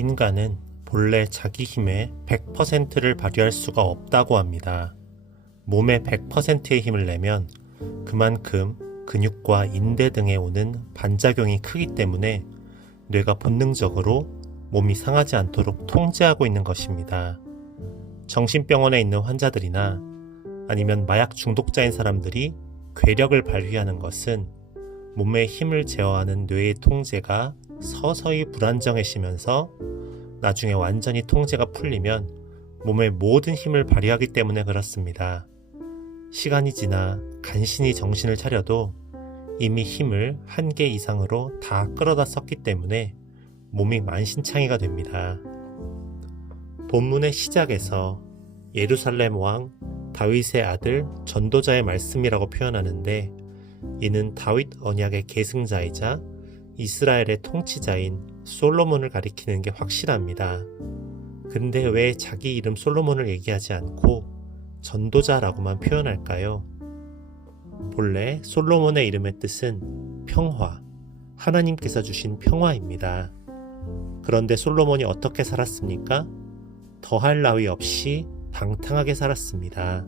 인간은 본래 자기 힘의 100%를 발휘할 수가 없다고 합니다. 몸의 100%의 힘을 내면 그만큼 근육과 인대 등에 오는 반작용이 크기 때문에 뇌가 본능적으로 몸이 상하지 않도록 통제하고 있는 것입니다. 정신병원에 있는 환자들이나 아니면 마약 중독자인 사람들이 괴력을 발휘하는 것은 몸의 힘을 제어하는 뇌의 통제가 서서히 불안정해지면서 나중에 완전히 통제가 풀리면 몸의 모든 힘을 발휘하기 때문에 그렇습니다. 시간이 지나 간신히 정신을 차려도 이미 힘을 한계 이상으로 다 끌어다 썼기 때문에 몸이 만신창이가 됩니다. 본문의 시작에서 예루살렘 왕 다윗의 아들 전도자의 말씀이라고 표현하는데, 이는 다윗 언약의 계승자이자 이스라엘의 통치자인 솔로몬을 가리키는 게 확실합니다. 근데 왜 자기 이름 솔로몬을 얘기하지 않고 전도자라고만 표현할까요? 본래 솔로몬의 이름의 뜻은 평화, 하나님께서 주신 평화입니다. 그런데 솔로몬이 어떻게 살았습니까? 더할 나위 없이 방탕하게 살았습니다.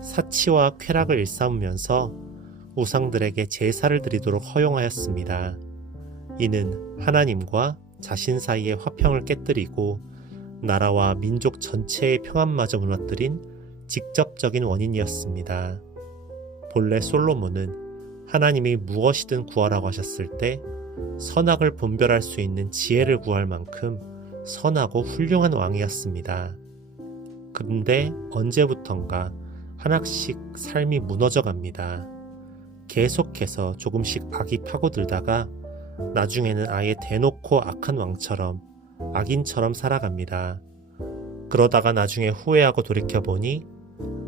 사치와 쾌락을 일삼으면서 우상들에게 제사를 드리도록 허용하였습니다. 이는 하나님과 자신 사이의 화평을 깨뜨리고 나라와 민족 전체의 평안마저 무너뜨린 직접적인 원인이었습니다. 본래 솔로몬은 하나님이 무엇이든 구하라고 하셨을 때 선악을 분별할 수 있는 지혜를 구할 만큼 선하고 훌륭한 왕이었습니다. 그런데 언제부턴가 하나씩 삶이 무너져 갑니다. 계속해서 조금씩 악이 파고들다가 나중에는 아예 대놓고 악한 왕처럼 악인처럼 살아갑니다. 그러다가 나중에 후회하고 돌이켜보니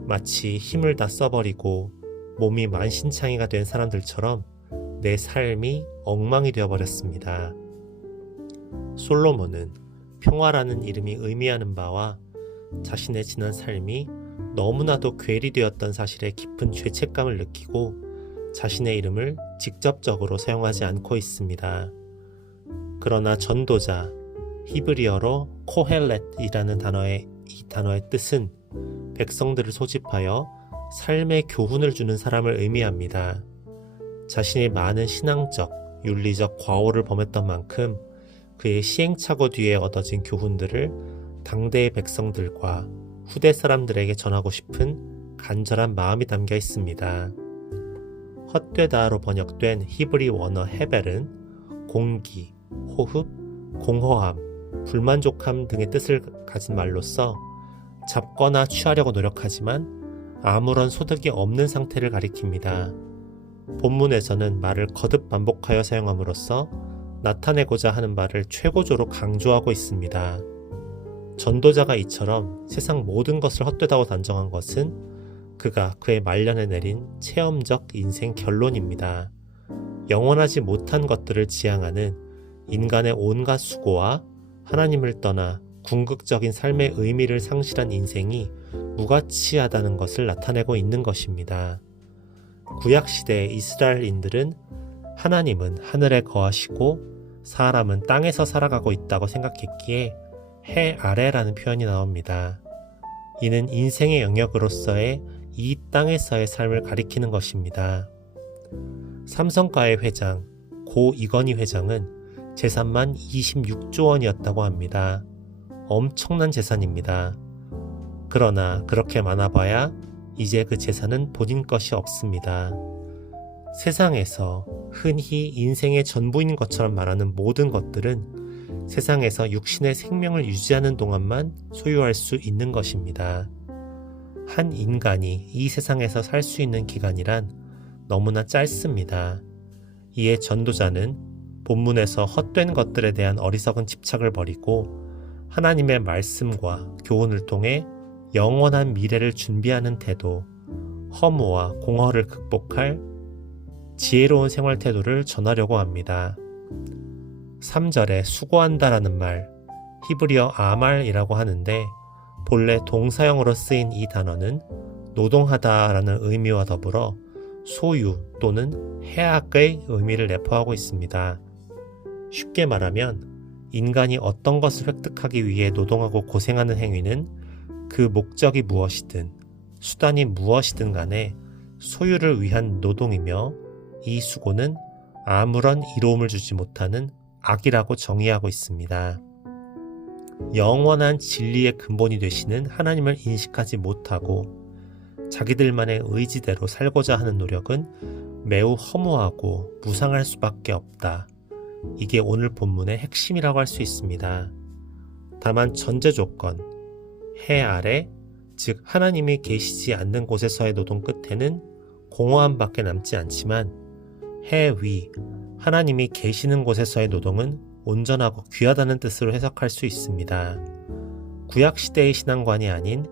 마치 힘을 다 써버리고 몸이 만신창이가 된 사람들처럼 내 삶이 엉망이 되어버렸습니다. 솔로몬은 평화라는 이름이 의미하는 바와 자신의 지난 삶이 너무나도 괴리되었던 사실에 깊은 죄책감을 느끼고 자신의 이름을 직접적으로 사용하지 않고 있습니다. 그러나 전도자, 히브리어로 코헬렛이라는 이 단어의 뜻은 백성들을 소집하여 삶의 교훈을 주는 사람을 의미합니다. 자신이 많은 신앙적, 윤리적 과오를 범했던 만큼 그의 시행착오 뒤에 얻어진 교훈들을 당대의 백성들과 후대 사람들에게 전하고 싶은 간절한 마음이 담겨 있습니다. 헛되다로 번역된 히브리 원어 헤벨은 공기, 호흡, 공허함, 불만족함 등의 뜻을 가진 말로서 잡거나 취하려고 노력하지만 아무런 소득이 없는 상태를 가리킵니다. 본문에서는 말을 거듭 반복하여 사용함으로써 나타내고자 하는 바를 최고조로 강조하고 있습니다. 전도자가 이처럼 세상 모든 것을 헛되다고 단정한 것은 그가 그의 말년에 내린 체험적 인생 결론입니다. 영원하지 못한 것들을 지향하는 인간의 온갖 수고와 하나님을 떠나 궁극적인 삶의 의미를 상실한 인생이 무가치하다는 것을 나타내고 있는 것입니다. 구약시대의 이스라엘인들은 하나님은 하늘에 거하시고 사람은 땅에서 살아가고 있다고 생각했기에 해 아래라는 표현이 나옵니다. 이는 인생의 영역으로서의 이 땅에서의 삶을 가리키는 것입니다. 삼성가의 회장 고 이건희 회장은 재산만 26조 원이었다고 합니다. 엄청난 재산입니다. 그러나 그렇게 많아봐야 이제 그 재산은 본인 것이 없습니다. 세상에서 흔히 인생의 전부인 것처럼 말하는 모든 것들은 세상에서 육신의 생명을 유지하는 동안만 소유할 수 있는 것입니다. 한 인간이 이 세상에서 살 수 있는 기간이란 너무나 짧습니다. 이에 전도자는 본문에서 헛된 것들에 대한 어리석은 집착을 버리고 하나님의 말씀과 교훈을 통해 영원한 미래를 준비하는 태도, 허무와 공허를 극복할 지혜로운 생활 태도를 전하려고 합니다. 3절에 수고한다라는 말, 히브리어 아말이라고 하는데 본래 동사형으로 쓰인 이 단어는 노동하다라는 의미와 더불어 소유 또는 해악의 의미를 내포하고 있습니다. 쉽게 말하면 인간이 어떤 것을 획득하기 위해 노동하고 고생하는 행위는 그 목적이 무엇이든 수단이 무엇이든 간에 소유를 위한 노동이며 이 수고는 아무런 이로움을 주지 못하는 악이라고 정의하고 있습니다. 영원한 진리의 근본이 되시는 하나님을 인식하지 못하고 자기들만의 의지대로 살고자 하는 노력은 매우 허무하고 무상할 수밖에 없다. 이게 오늘 본문의 핵심이라고 할 수 있습니다. 다만 전제 조건, 해 아래, 즉 하나님이 계시지 않는 곳에서의 노동 끝에는 공허함밖에 남지 않지만 해 위, 하나님이 계시는 곳에서의 노동은 온전하고 귀하다는 뜻으로 해석할 수 있습니다. 구약시대의 신앙관이 아닌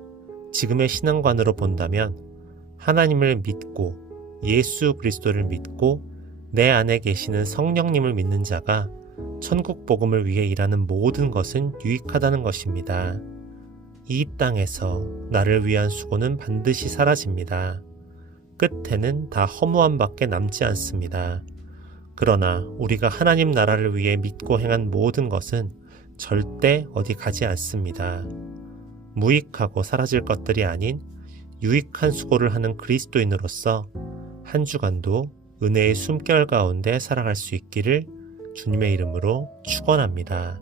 지금의 신앙관으로 본다면 하나님을 믿고 예수 그리스도를 믿고 내 안에 계시는 성령님을 믿는 자가 천국 복음을 위해 일하는 모든 것은 유익하다는 것입니다. 이 땅에서 나를 위한 수고는 반드시 사라집니다. 끝에는 다 허무함밖에 남지 않습니다. 그러나 우리가 하나님 나라를 위해 믿고 행한 모든 것은 절대 어디 가지 않습니다. 무익하고 사라질 것들이 아닌 유익한 수고를 하는 그리스도인으로서 한 주간도 은혜의 숨결 가운데 살아갈 수 있기를 주님의 이름으로 축원합니다.